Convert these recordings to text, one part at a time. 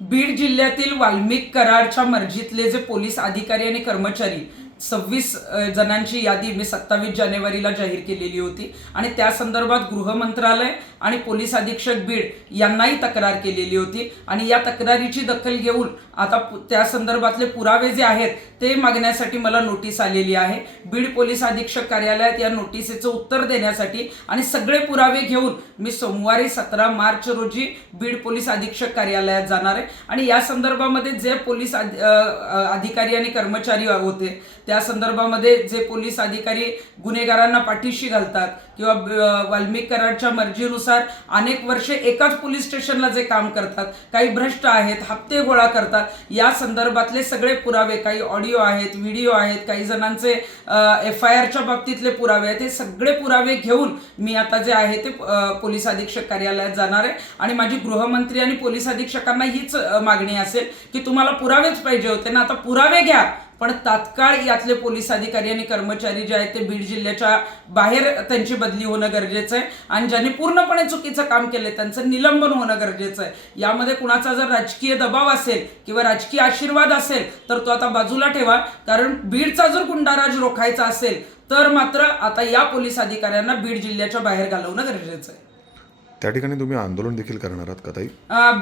बीड जिल्ह्यातील वाल्मिक कराडच्या मर्जीतले जे पोलीस अधिकारी आणि कर्मचारी 26 जणांची यादी मी 27 जानेवारीला जाहीर केलेली होती आणि त्या संदर्भात गृह मंत्रालय आणि पोलीस अधीक्षक बीड यांनाही तक्रार केलेली होती आणि या तक्रारीची दखल घेऊन आता त्या संदर्भातले पुरावे जे आहेत ते मागण्यासाठी मला नोटीस आलेली आहे। बीड पोलीस अधीक्षक कार्यालयात या नोटीसीचं उत्तर देण्यासाठी आणि सगळे पुरावे घेऊन मी सोमवारी 17 मार्च रोजी बीड पोलीस अधीक्षक कार्यालयात जाणार आहे आणि या संदर्भामध्ये जे पोलीस अधिकारी आणि कर्मचारी होते त्या संदर्भामध्ये जे पोलीस अधिकारी गुन्हेगारांना पाठीशी घालतात किंवा वाल्मिक कराडच्या मर्जीनुसार अनेक वर्षे एकाच पोलीस स्टेशनला जे काम करतात, काही भ्रष्ट आहेत, हप्ते गोळा करतात, या संदर्भातले सगळे पुरावे, काही ऑडिओ आहेत, व्हिडिओ आहेत, काही जणांचे FIRच्या बाबतीतले पुरावे आहेत, हे सगळे पुरावे घेऊन मी आता जे आहे ते पोलीस अधीक्षक कार्यालयात जाणार आहे आणि माझी गृहमंत्री आणि पोलीस अधीक्षकांना हीच मागणी असेल की तुम्हाला पुरावेच पाहिजे होते ना, आता पुरावे घ्या पण तात्काळ यातले पोलीस अधिकारी आणि कर्मचारी जे आहेत ते बीड जिल्ह्याच्या बाहेर त्यांची बदली होणं गरजेचं आहे आणि ज्यांनी पूर्णपणे चुकीचं काम केलंय त्यांचं निलंबन होणं गरजेचं आहे। यामध्ये कुणाचा जर राजकीय दबाव असेल किंवा राजकीय आशीर्वाद असेल तर तो आता बाजूला ठेवा, कारण बीडचा जर गुंडाराज रोखायचा असेल तर मात्र आता या पोलीस अधिकाऱ्यांना बीड जिल्ह्याच्या बाहेर घालवणं गरजेचं आहे। त्या ठिकाणी तुम्ही आंदोलन देखील करणार आहात का ताई?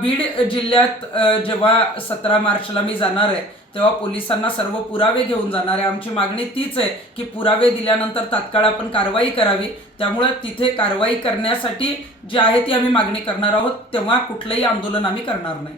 बीड जिल्ह्यात जेव्हा 17 मार्चला मी जाणार आहे तेव्हा पोलिसांना सर्व पुरावे घेऊन जाणार आहे। आमची मागणी तीच आहे की पुरावे दिल्यानंतर तात्काळ आपण कारवाई करावी, त्यामुळे तिथे कारवाई करण्यासाठी जी आहे ती आम्ही मागणी करणार आहोत, तेव्हा कुठलंही आंदोलन आम्ही करणार नाही।